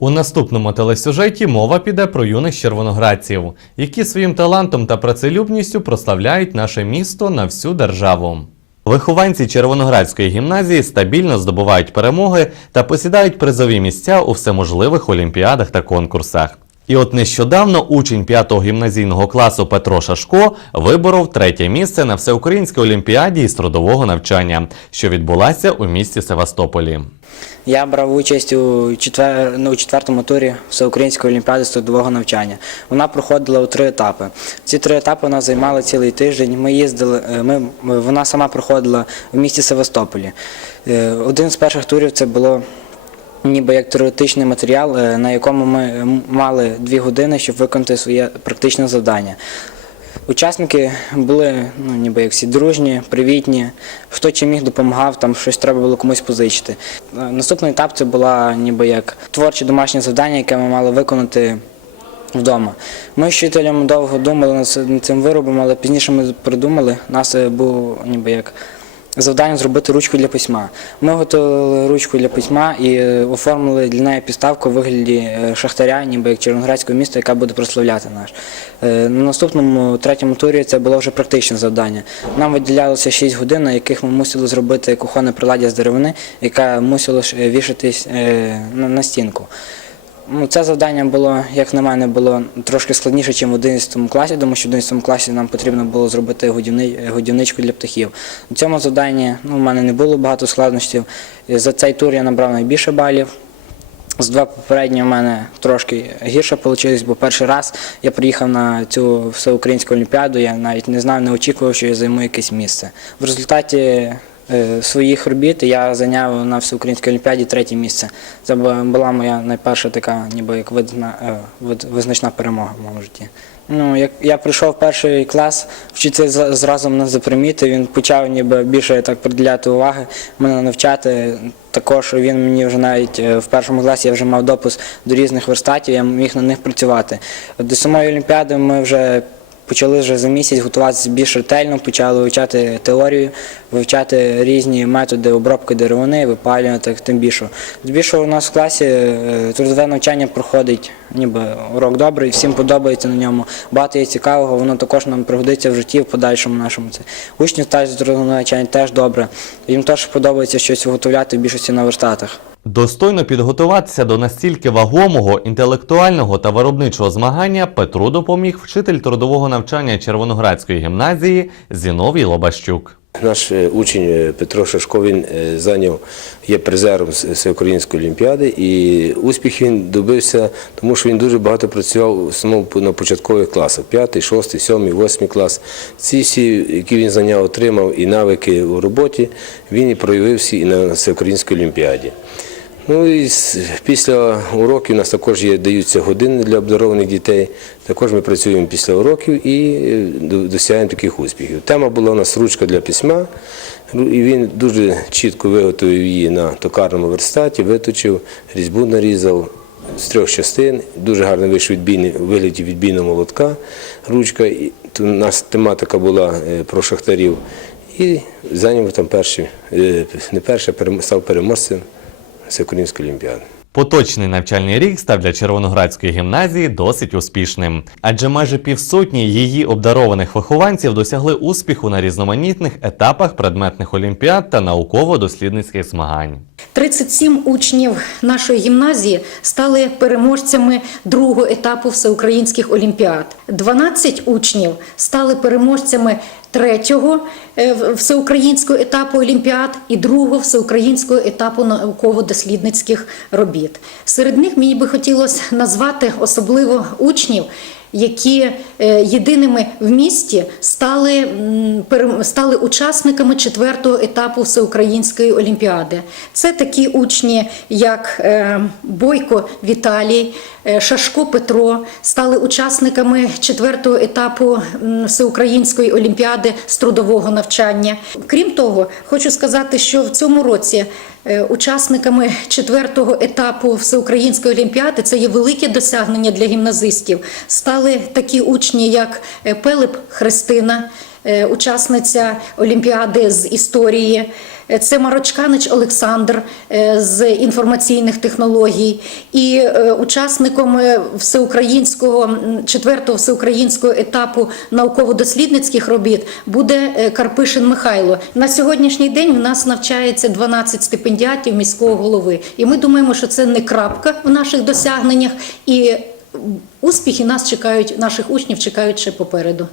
У наступному телесюжеті мова піде про юних червоноградців, які своїм талантом та працелюбністю прославляють наше місто на всю державу. Вихованці Червоноградської гімназії стабільно здобувають перемоги та посідають призові місця у всеможливих олімпіадах та конкурсах. І от нещодавно учень 5-го гімназійного класу Петро Шашко виборов третє місце на всеукраїнській олімпіаді із трудового навчання, що відбулася у місті Севастополі. Я брав участь у, четвер... ну, у четвертому турі Всеукраїнської олімпіади з трудового навчання. Вона проходила у три етапи. Ці три етапи вона займала цілий тиждень. Ми їздили, е, ми, вона сама проходила в місті Севастополі. Е, Один з перших турів це було ніби як теоретичний матеріал, е, на якому ми мали дві години, щоб виконати своє практичне завдання. Учасники були ну, ніби як всі дружні, привітні. Хто чим міг допомагав, там щось треба було комусь позичити. Е, Наступний етап це була ніби як творче домашнє завдання, яке ми мали виконати вдома. Ми з вчителем довго думали над цим виробом, але пізніше ми придумали. У нас е, був ніби як завдання зробити ручку для письма. Ми готували ручку для письма і е, оформили для неї підставку у вигляді е, шахтаря, ніби як Червоноградського міста, яка буде прославляти наш. Е, На наступному третьому турі це було вже практичне завдання. Нам виділялося 6 годин, на яких ми мусили зробити кухонне приладдя з деревини, ж, е, вішатись на стінку. Ну, це завдання було, як на мене, було трошки складніше, ніж в 11 класі, тому що в 11 класі нам потрібно було зробити годівничку для птахів. У цьому завданні ну, в мене не було багато складнощів. За цей тур я набрав найбільше балів. З два попередні в мене трошки гірше вийшло, бо перший раз я приїхав на цю всеукраїнську олімпіаду, я навіть не знав, не очікував, що я займу якесь місце. В результаті своїх робіт я зайняв на всеукраїнській олімпіаді третє місце. Це була моя найперша така, ніби як видна, е, визначна перемога в моєму житті. Ну, як я прийшов в перший клас, вчитель зразу мене запримітив, він почав ніби більше так приділяти уваги, мене навчати. Також він мені вже навіть е, в першому класі я вже мав допуск до різних верстатів, я міг на них працювати. До самої олімпіади ми вже почали вже за місяць готуватися більш ретельно, почали вивчати теорію, вивчати різні методи обробки деревини, випалювання, так тим більше. Здебільшого у нас в класі е, трудове навчання проходить ніби урок добрий, всім подобається на ньому. Багато є цікавого, воно також нам пригодиться в житті в подальшому нашому. Це учні стають з трудового навчання теж добре. Їм теж подобається щось виготовляти в більшості на верстатах. Достойно підготуватися до настільки вагомого, інтелектуального та виробничого змагання Петру допоміг вчитель трудового навчання Червоноградської гімназії Зіновій Лобащук. Наш е, учень е, Петро Шашко він е, зайняв є призером з всеукраїнської олімпіади, і успіх він добився, тому що він дуже багато працював основному на початкових класах: 5, 6, 7, 8 клас. Ці всі, які він зайняв, отримав і навики у роботі, він і проявив всі і на всеукраїнській олімпіаді. Ну і після уроків у нас також є, даються години для обдарованих дітей. Також ми працюємо після уроків і е, досягаємо таких успіхів. Тема була у нас ручка для письма, і він дуже чітко виготовив її на токарному верстаті, виточив, різьбу нарізав з трьох частин. Дуже гарно вийшов відбійний, вигляді відбійного молотка ручка. І у нас тематика була е, про шахтарів. І зайняв там перші, е, не перше, а став переможцем Всеукраїнської олімпіади. Поточний навчальний рік став для Червоноградської гімназії досить успішним, адже майже півсотні її обдарованих вихованців досягли успіху на різноманітних етапах предметних олімпіад та науково-дослідницьких змагань. 37 учнів нашої гімназії стали переможцями другого етапу всеукраїнських олімпіад. 12 учнів стали переможцями третього е, всеукраїнського етапу олімпіад і другого всеукраїнського етапу науково-дослідницьких робіт. Серед них мені би хотілося назвати особливо учнів, які е, єдиними в місті стали, стали учасниками четвертого етапу всеукраїнської олімпіади. Це такі учні, як е, Бойко Віталій, е, Шашко Петро, стали учасниками четвертого етапу всеукраїнської олімпіади з трудового навчання. Крім того, хочу сказати, що в цьому році Учасниками четвертого етапу всеукраїнської олімпіади це є велике досягнення для гімназистів. Стали такі учні, як е, Пелеп Христина, е, учасниця Олімпіади з історії. Е, Це Марочканич Олександр з інформаційних технологій, і учасником всеукраїнського четвертого всеукраїнського етапу науково-дослідницьких робіт буде Карпишин Михайло. На сьогоднішній день в нас навчається 12 стипендіатів міського голови. І ми думаємо, що це не крапка в наших досягненнях, і успіхи нас чекають, наших учнів чекають ще попереду.